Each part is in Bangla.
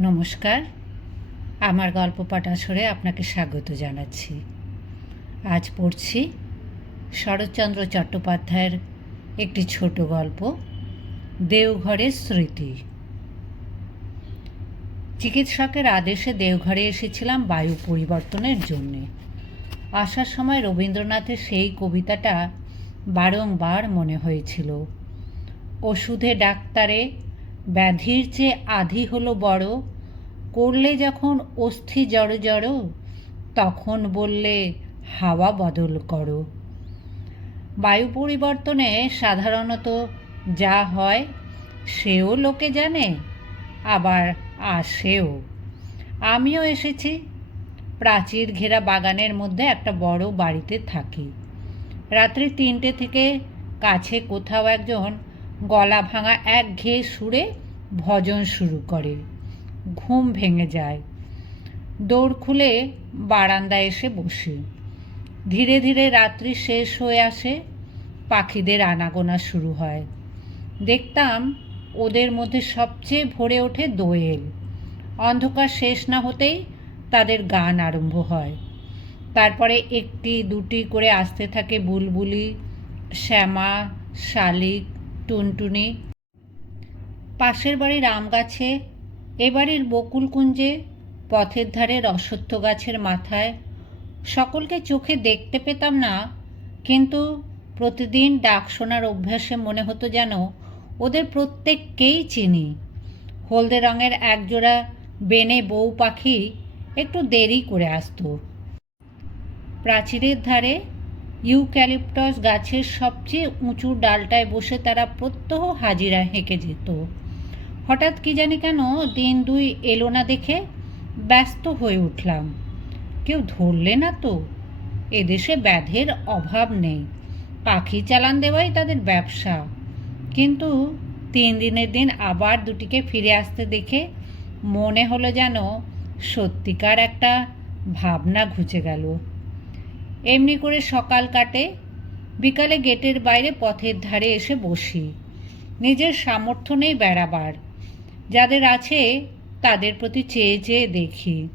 নমস্কার। আমার গল্প পাঠ আসরে আপনাকে স্বাগত জানাচ্ছি। আজ পড়ছি শরৎচন্দ্র চট্টোপাধ্যায়ের একটি ছোট গল্প, দেওঘরের স্মৃতি। চিকিৎসকের আদেশে দেওঘরে এসেছিলাম বায়ু পরিবর্তনের জন্যে। আসার সময় রবীন্দ্রনাথের সেই কবিতাটা বারংবার মনে হয়েছিল। ওষুধে ডাক্তারে ব্যাধির চেয়ে আধি হলো বড়, করলে যখন অস্থি জড়ো জড়ো, তখন বললে হাওয়া বদল করো। বায়ু পরিবর্তনে সাধারণত যা হয়, সেও লোকে জানে, আবার আসেও। আমিও এসেছি। প্রাচীর ঘেরা বাগানের মধ্যে একটা বড় বাড়িতে থাকি। রাত্রি তিনটে থেকে কাছে কোথাও একজন গলা ভাঙা এক ঘেয়ে সুরে ভজন শুরু করে। ঘুম ভেঙে যায়। দৌড় খুলে বারান্দায় এসে বসি। ধীরে ধীরে রাত্রি শেষ হয়ে আসে। পাখিদের আনাগোনা শুরু হয়। দেখতাম ওদের মধ্যে সবচেয়ে ভরে ওঠে দোয়েল। অন্ধকার শেষ না হতেই তাদের গান আরম্ভ হয়। তারপরে একটি, দুটি করে আসতে থাকে বুলবুলি, শ্যামা, শালিক টুনটুনি। পাশের বাড়ির আম গাছে এ বাড়ির বকুলকুঞ্জে, পথের ধারে অশ্বত্থ গাছের মাথায়। সকলকে চোখে দেখতে পেতাম না, কিন্তু প্রতিদিন ডাক শোনার অভ্যাসে মনে হতো যেন ওদের প্রত্যেককেই চিনি। হলদে রঙের একজোড়া বেনে বউ পাখি একটু দেরি করে আসতো। প্রাচীরের ধারে ইউক্যালিপটাস গাছের সবচেয়ে উঁচু ডালটায় বসে তারা প্রত্যহ হাজিরা হেঁকে যেত। হঠাৎ কি জানি কেন দিন দুই এলো না দেখে ব্যস্ত হয়ে উঠলাম। কেউ ধরলে না তো। এদেশে ব্যাধের অভাব নেই। পাখি চালান দেওয়াই তাদের ব্যবসা। কিন্তু তিন দিনের দিন আবার দুটিকে ফিরে আসতে দেখে মনে হলো যেন সত্যিকার একটা ভাবনা ঘুচে গেল। এমনি করে সকাল কাটে, বিকালে গেটের বাইরে পথের ধারে এসে বসি। নিজের সামর্থ্য নেই বেড়াবার। যাদের আছে, তাদের প্রতি চেয়ে চেয়ে দেখি।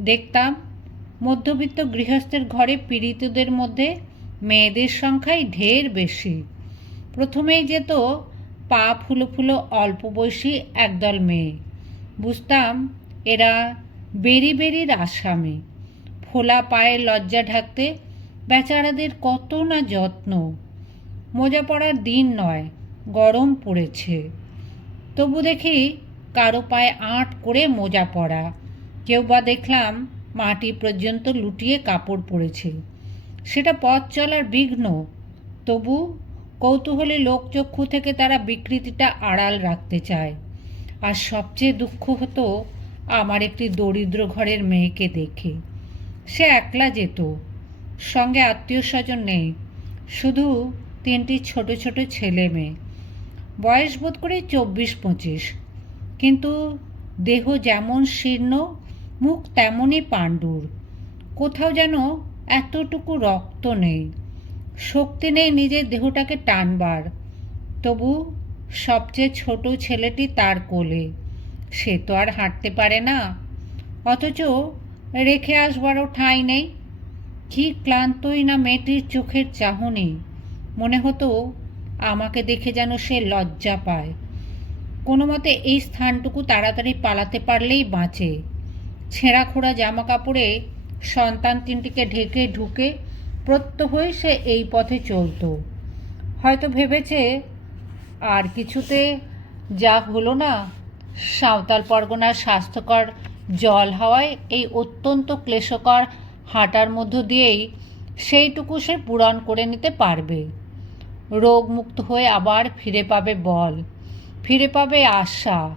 দেখতাম, মধ্যবিত্ত গৃহস্থের ঘরে পীড়িতদের মধ্যে মেয়েদের সংখ্যাই ঢের বেশি। প্রথমেই যেত, পা ফুলো ফুলো অল্প বয়সী একদল মেয়ে। বুঝতাম, এরা বেরি বেরির আসামি। ফোলা পায়ে লজ্জা ঢাকতে বেচারাদের কত না যত্ন। মোজা পড়ার দিন নয়, গরম পড়েছে। তবু দেখি কারও পায়ে আঁট করে মোজা পড়া। কেউ বা দেখলাম মাটি পর্যন্ত লুটিয়ে কাপড় পরেছে। সেটা পথ চলার বিঘ্ন। তবু কৌতূহলী লোকচক্ষু থেকে তারা বিকৃতিটা আড়াল রাখতে চায়। আর সবচেয়ে দুঃখ হতো আমার একটি দরিদ্র ঘরের মেয়েকে দেখে। সে একলা যেত। সঙ্গে আত্মীয় স্বজন নেই। শুধু তিনটি ছোট ছোট ছেলে মেয়ে। বয়স বোধ করে চব্বিশ পঁচিশ। কিন্তু দেহ যেমন শীর্ণ, মুখ তেমনই পাণ্ডুর। কোথাও যেন এতটুকু রক্ত নেই। শক্তি নেই নিজের দেহটাকে টানবার। তবু সবচেয়ে ছোট ছেলেটি তার কোলে। সে তো আর হাঁটতে পারে না। অথচ রেখে আসবারও ঠাঁই নেই। কি ক্লান্তই না মেয়েটির চোখের চাহনি। মনে হতো আমাকে দেখে যেন সে লজ্জা পায়। কোনো মতে এই স্থানটুকু তাড়াতাড়ি পালাতে পারলেই বাঁচে। ছেঁড়া খোড়া জামা কাপড়ে সন্তান তিনটিকে ঢেকে ঢুকে প্রত্যহই সে এই পথে চলতো। হয়তো ভেবেছে, আর কিছুতে যা হলো না, সাঁওতাল পরগনার স্বাস্থ্যকর জল হাওয়ায় এই অত্যন্ত ক্লেশকর হাঁটার মধ্য দিয়েই সেইটুকু সে পূরণ করে নিতে পারবে। রোগমুক্ত হয়ে আবার ফিরে পাবে বল, ফিরে পাবে আশা।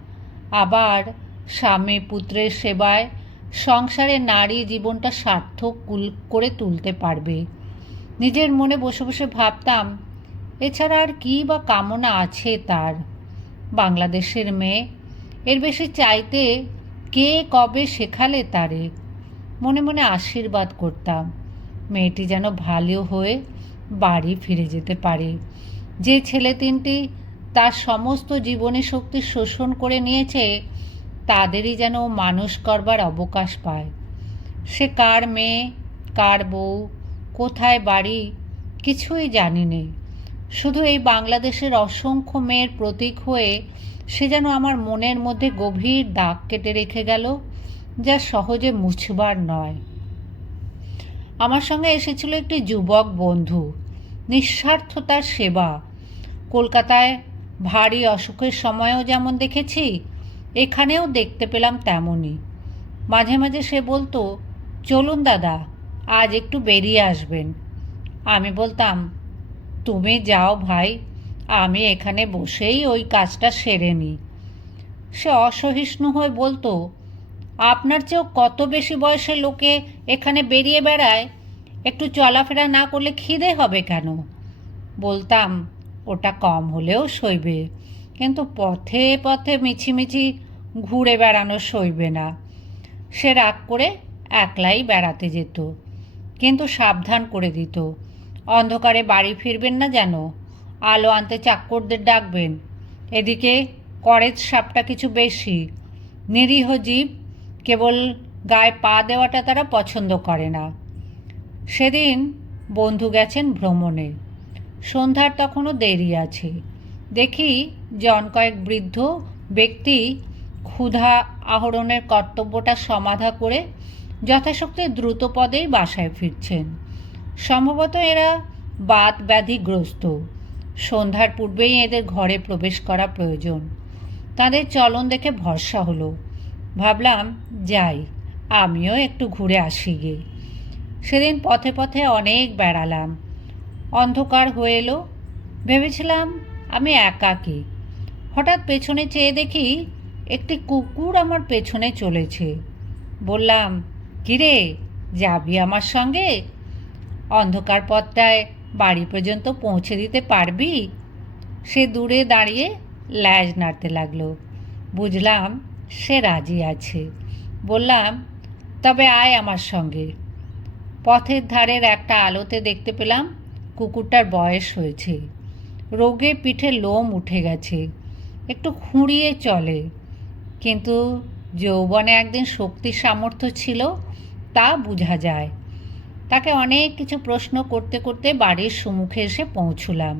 আবার স্বামী পুত্রের সেবায় সংসারে নারী জীবনটা সার্থক কুল করে তুলতে পারবে। নিজের মনে বসে বসে ভাবতাম, এছাড়া আর কী বা কামনা আছে তার? বাংলাদেশের মেয়ে, এর বেশি চাইতে কে কবে শেখালে তারে? মনে মনে আশীর্বাদ করতাম। মেয়েটি যেন ভালো হয়ে বাড়ি ফিরে যেতে পারে। যে ছেলে তিনটি তার সমস্ত জীবনী শক্তি শোষণ করে নিয়েছে, তাদেরই যেন মানুষ করবার অবকাশ পায়। সে কার মেয়ে, কার বউ, কোথায় বাড়ি, কিছুই জানি নেই। শুধু এই বাংলাদেশের অসংখ্য মেয়ের প্রতীক হয়ে সে যেন আমার মনের মধ্যে গভীর দাগ কেটে রেখে গেল, যা সহজে মুছবার নয়। আমার সঙ্গে এসেছিল একটি যুবক বন্ধু। নিঃস্বার্থতার সেবা। কলকাতায় ভারী অসুখের সময়ও যেমন দেখেছি, এখানেও দেখতে পেলাম তেমনই। মাঝে মাঝে সে বলতো, চলুন দাদা, আজ একটু বেরিয়ে আসবেন। আমি বলতাম তুমি যাও ভাই, আমি এখানে বসেই ওই কাজটা সেরে নিই। সে অসহিষ্ণু হয়ে বলতো, আপনার চেয়েও কত বেশি বয়সের লোকে এখানে বেরিয়ে বেড়ায়? একটু চলাফেরা না করলে খিদে হবে কেন? বলতাম, ওটা কম হলেও সইবে, কিন্তু পথে পথে মিছিমিছি ঘুরে বেড়ানো সইবে না। সে রাগ করে একলাই বেড়াতে যেত, কিন্তু সাবধান করে দিত। অন্ধকারে বাড়ি ফিরবেন না যেন? আলো আনতে চাক্করদের ডাকবেন। এদিকে করেজ সাপটা কিছু বেশি। নিরীহ জীব কেবল গায়ে পা দেওয়াটা তারা পছন্দ করে না। সেদিন বন্ধু গেছেন ভ্রমণে। সন্ধ্যার তখনও দেরি আছে। দেখি জন কয়েক বৃদ্ধ ব্যক্তি ক্ষুধা আহরণের কর্তব্যটা সমাধা করে যথাশক্তি দ্রুত পদেই বাসায় ফিরছেন। সম্ভবত এরা বাত ব্যাধিগ্রস্ত সন্ধ্যার পূর্বেই এদের ঘরে প্রবেশ করা প্রয়োজন। তাদের চলন দেখে ভরসা হলো। ভাবলাম, যাই, আমিও একটু ঘুরে আসি গে। সেদিন পথে পথে অনেক বেড়ালাম। অন্ধকার হয়ে এলো। ভেবেছিলাম, আমি একাকী হঠাৎ পেছনে চেয়ে দেখি, একটি কুকুর আমার পেছনে চলেছে। বললাম, কিরে, যাবি আমার সঙ্গে? অন্ধকার পথটায় বাড়ি পর্যন্ত পৌঁছে দিতে পারবি? সে দূরে দাঁড়িয়ে ল্যাজ নাড়তে লাগল। বুঝলাম সে রাজি আছে। বললাম, তবে আয় আমার সঙ্গে। পথের ধারের একটা আলোতে দেখতে পেলাম কুকুরটার বয়স হয়েছে। রোগে পিঠে লোম উঠে গেছে, একটু খুঁড়িয়ে চলে। কিন্তু যৌবনে একদিন শক্তি সামর্থ্য ছিল, তা বোঝা যায়। তাকে অনেক কিছু প্রশ্ন করতে করতে বাড়ির সম্মুখে এসে পৌঁছলাম।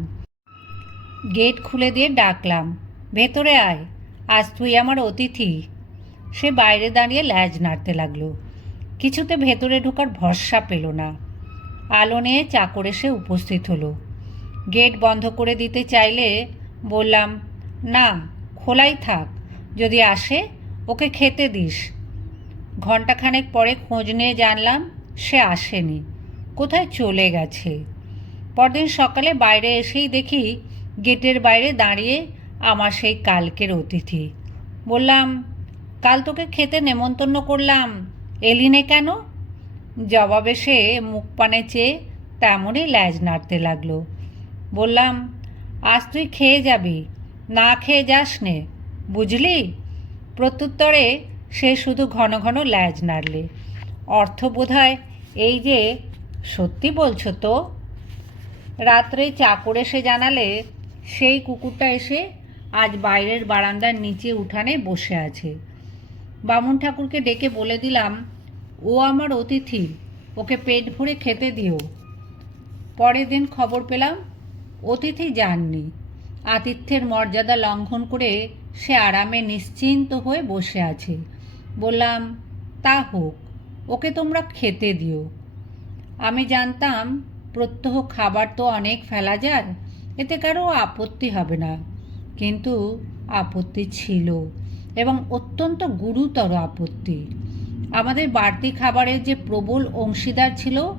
গেট খুলে দিয়ে ডাকলাম, ভেতরে আয়, আজ তুই আমার অতিথি। সে বাইরে দাঁড়িয়ে ল্যাজ নাড়তে লাগল। কিছুতে ভেতরে ঢোকার ভরসা পেল না। আলো নিয়ে চাকর এসে উপস্থিত হলো। গেট বন্ধ করে দিতে চাইলে বললাম, না, খোলাই থাক, যদি আসে, ওকে খেতে দিস। ঘণ্টাখানেক পরে খোঁজ নিয়ে জানলাম সে আসেনি। কোথায় চলে গেছে? পরদিন সকালে বাইরে এসেই দেখি গেটের বাইরে দাঁড়িয়ে আমার সেই কালকের অতিথি। বললাম, কাল তোকে খেতে নেমন্তন্ন করলাম। এলিনে কেন? জবাবে সে মুখ পানে চেয়ে তেমনই ল্যাজ নাড়তে লাগল। বললাম, আজ তুই খেয়ে যাবি, না খেয়ে যাস নে, বুঝলি? প্রত্যুত্তরে সে শুধু ঘন ঘন ল্যাজ নাড়লে। অর্থ বোধহয় এই যে সত্যি বলছো তো? রাত্রে চাকর এসে জানালে সেই কুকুরটা এসে আজ বাইরের বারান্দার নিচে উঠানে বসে আছে। বামুন ঠাকুরকে ডেকে বলে দিলাম, ও আমার অতিথি, ওকে পেট ভরে খেতে দিও। পরের দিন খবর পেলাম, অতিথি যাননি। আতিথ্যের মর্যাদা লঙ্ঘন করে সে আরামে নিশ্চিন্ত হয়ে বসে আছে। বললাম, তা হোক ওকে তোমরা খেতে দিও। আমি জানতাম, প্রত্যহ খাবার তো অনেক ফেলা যায়, এতে কারও আপত্তি হবে না। কিন্তু আপত্তি ছিল এবং অত্যন্ত গুরুতর আপত্তি। আমাদের বাড়তি খাবারের যে প্রবল অংশীদার ছিল,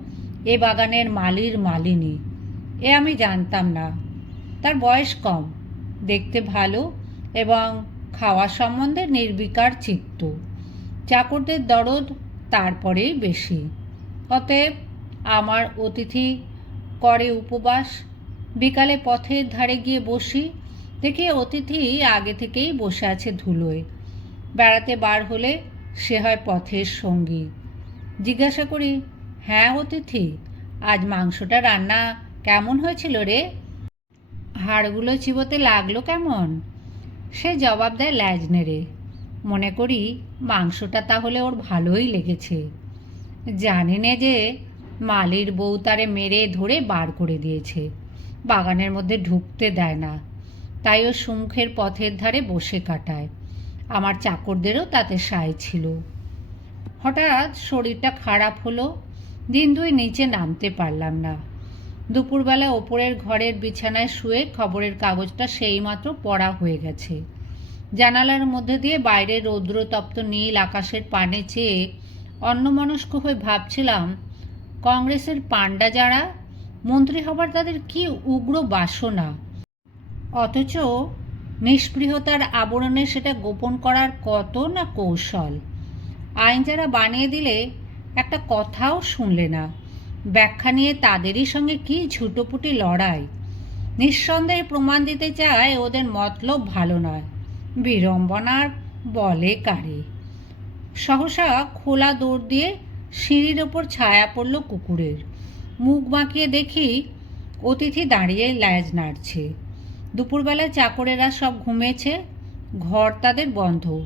এ বাগানের মালির মালিনী। এ আমি জানতাম না। তার বয়স কম, দেখতে ভালো এবং খাওয়া সম্বন্ধে নির্বিকার চিত্ত। চাকরদের দরদ তারপরেই বেশি। অতএব আমার অতিথি করে উপবাস, বিকালে পথের ধারে গিয়ে বসি, দেখি অতিথি আগে থেকেই বসে আছে ধুলোয়। বেড়াতে বার হলে সে হয় পথের সঙ্গী। জিজ্ঞাসা করি হ্যাঁ অতিথি, আজ মাংসটা রান্না কেমন হয়েছিল রে? হাড়গুলো চিবোতে লাগল কেমন? সে জবাব দেয়, ল্যাজ নেড়ে মনে করি মাংসটা তাহলে ওর ভালোই লেগেছে। জানি নে যে মালির বউ তারে মেরে ধরে বার করে দিয়েছে। বাগানের মধ্যে ঢুকতে দেয় না। তাই ও সুমুখের পথের ধারে বসে কাটায়। আমার চাকরদেরও তাতে সায় ছিল। হঠাৎ শরীরটা খারাপ হলো। দিন দুই নিচে নামতে পারলাম না। দুপুরবেলা ওপরের ঘরের বিছানায় শুয়ে খবরের কাগজটা সেইমাত্র পড়া হয়ে গেছে। জানালার মধ্যে দিয়ে বাইরের রৌদ্রতপ্ত নীল আকাশের পানে চেয়ে অন্যমনস্ক হয়ে ভাবছিলাম, কংগ্রেসের পাণ্ডা যারা, মন্ত্রী হবার তাদের কি উগ্র বাসনা? অথচ নিষ্পৃহতার আবরণে সেটা গোপন করার কত না কৌশল? আইন যারা বানিয়ে দিলে একটা কথাও শুনলে না। ব্যাখ্যা নিয়ে তাদেরই সঙ্গে কি ঝুটোপুটি লড়াই? নিঃসন্দেহে প্রমাণ দিতে চায় ওদের মতলব ভালো নয়। বিড়ম্বনার বলে কারে। সহসা খোলা দৌড় দিয়ে সিঁড়ির ওপর ছায়া পড়ল কুকুরের। মুখ বাঁকিয়ে দেখি অতিথি দাঁড়িয়ে ল্যাজ নাড়ছে। দুপুরবেলা চাকরেরা সব ঘুমেছে, ঘর তাদের বন্ধ।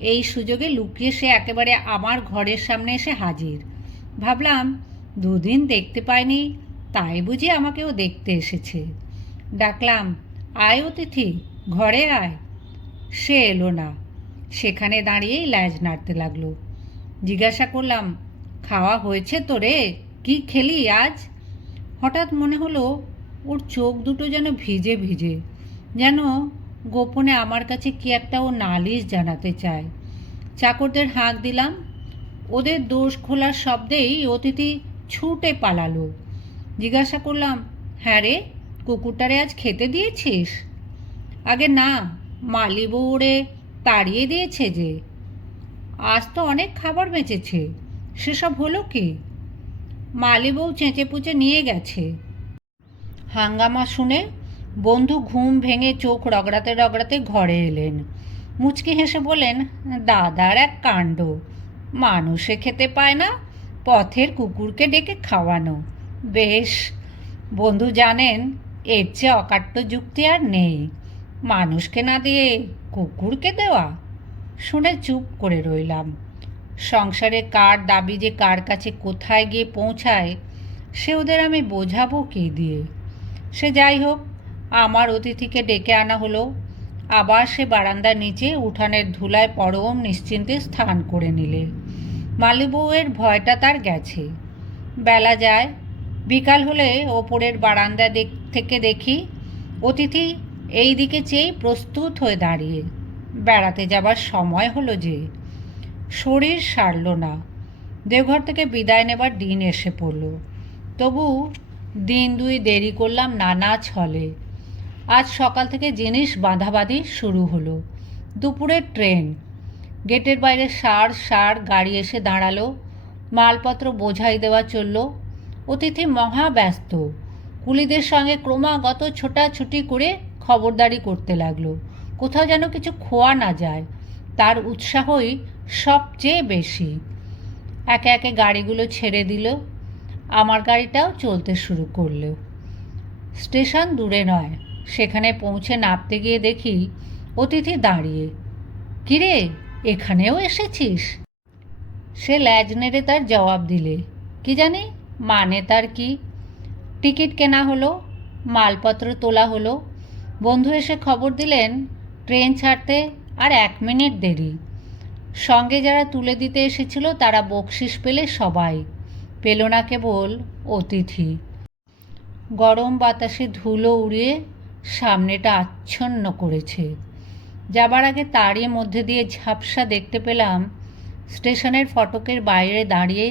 এই সুযোগে লুকিয়ে সে একেবারে আমার ঘরের সামনে এসে হাজির। ভাবলাম, দুদিন দেখতে পাইনি, তাই বুঝি আমাকেও দেখতে এসেছে। ডাকলাম, আয় অতিথি, ঘরে আয়। সে এলো না। সেখানে দাঁড়িয়েই ল্যাজ নাড়তে লাগল। জিজ্ঞাসা করলাম, খাওয়া হয়েছে তো রে? কি খেলি আজ? হঠাৎ মনে হলো, ওর চোখ দুটো যেন ভিজে ভিজে, যেন গোপনে আমার কাছে কি একটা ও নালিশ জানাতে চায়। চাকরদের হাঁক দিলাম। ওদের দোষ খোলার শব্দেই অতিথি ছুটে পালালো। জিজ্ঞাসা করলাম হ্যাঁ রে, কুকুরটারে আজ খেতে দিয়েছিস? আগে না মালি তাড়িয়ে দিয়েছে যে, আজ তো অনেক খাবার বেঁচেছে, সেসব হলো কি? মালি বউ চেঁচে পুচে নিয়ে গেছে। হাঙ্গামা শুনে বন্ধু ঘুম ভেঙে চোখ রগড়াতে রগড়াতে ঘরে এলেন। মুচকি হেসে বলেন, দাদার এক কাণ্ড, মানুষে খেতে পায় না, পথের কুকুরকে ডেকে খাওয়ানো। বেশ, বন্ধু জানেন, এর চেয়ে অকাট্য যুক্তি আর নেই। মানুষকে না দিয়ে কুকুরকে দেওয়া? শুনে চুপ করে রইলাম। সংসারে কার দাবি যে কার কাছে কোথায় গিয়ে পৌঁছায়, সে ওদের আমি বোঝাবো কী দিয়ে। সে যাই হোক, আমার অতিথিকে ডেকে আনা হলো। আবার সে বারান্দার নিচে উঠানের ধুলায় পরম নিশ্চিন্তে স্থান করে নিলে। মালিবউয়ের ভয়টা তার গেছে। বেলা যায়, বিকাল হলে ওপরের বারান্দা থেকে দেখি, অতিথি এই দিকে চেয়েই প্রস্তুত হয়ে দাঁড়িয়ে। বেড়াতে যাবার সময় হলো যে, শরীর সারল না। দেওঘর থেকে বিদায় নেবার দিন এসে পড়ল। তবু দিন দুই দেরি করলাম নানা ছলে। আজ সকাল থেকে জিনিস বাঁধাবাঁধি শুরু হলো। দুপুরের ট্রেন। গেটের বাইরে সার সার গাড়ি এসে দাঁড়াল। মালপত্র বোঝাই দেওয়া চলল। অতিথি মহা ব্যস্ত কুলিদের সঙ্গে ক্রমাগত ছোটাছুটি করে খবরদারি করতে লাগল। কোথাও যেন কিছু খোয়া না যায়, তার উৎসাহই সবচেয়ে বেশি। একে একে গাড়িগুলো ছেড়ে দিল, আমার গাড়িটাও চলতে শুরু করল। স্টেশন দূরে নয়, সেখানে পৌঁছে নামতে গিয়ে দেখি অতিথি দাঁড়িয়ে। কিরে, এখানেও এসেছিস? সে ল্যাজ নেড়ে তার জবাব দিলে। কি জানি মানে তার কি? টিকিট কেনা হলো, মালপত্র তোলা হলো বন্ধু এসে খবর দিলেন, ট্রেন ছাড়তে আর এক মিনিট দেরি। সঙ্গে যারা তুলে দিতে এসেছিল, তারা বকশিস পেলে সবাই। পেল না কেবল অতিথি। গরম বাতাসে ধুলো উড়িয়ে সামনেটা আচ্ছন্ন করেছে। যাবার আগে তারই মধ্যে দিয়ে ঝাপসা দেখতে পেলাম, স্টেশনের ফটকের বাইরে দাঁড়িয়ে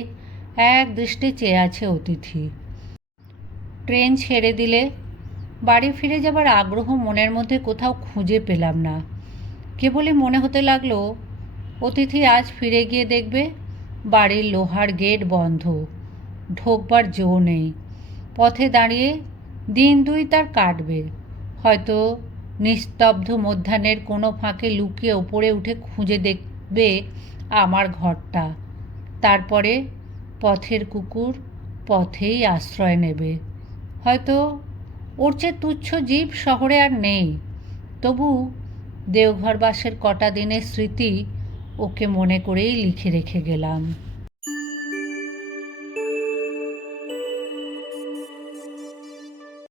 এক দৃষ্টি চেয়ে আছে অতিথি। ট্রেন ছেড়ে দিলে বাড়ি ফিরে যাবার আগ্রহ মনের মধ্যে কোথাও খুঁজে পেলাম না। কেবলই মনে হতে লাগল, অতিথি আজ ফিরে গিয়ে দেখবে বাড়ির লোহার গেট বন্ধ, ঢোকবার জো নেই। পথে দাঁড়িয়ে দিন দুই তার কাটবে। হয়তো নিস্তব্ধ মধ্যাহ্নের কোনো ফাঁকে লুকিয়ে ওপরে উঠে খুঁজে দেখবে আমার ঘরটা। তারপরে পথের কুকুর পথেই আশ্রয় নেবে। হয়তো ওর চেয়ে তুচ্ছ জীব শহরে আর নেই। তবু দেওঘরবাসের কটা দিনের স্মৃতি ওকে মনে করেই লিখে রেখে গেলাম।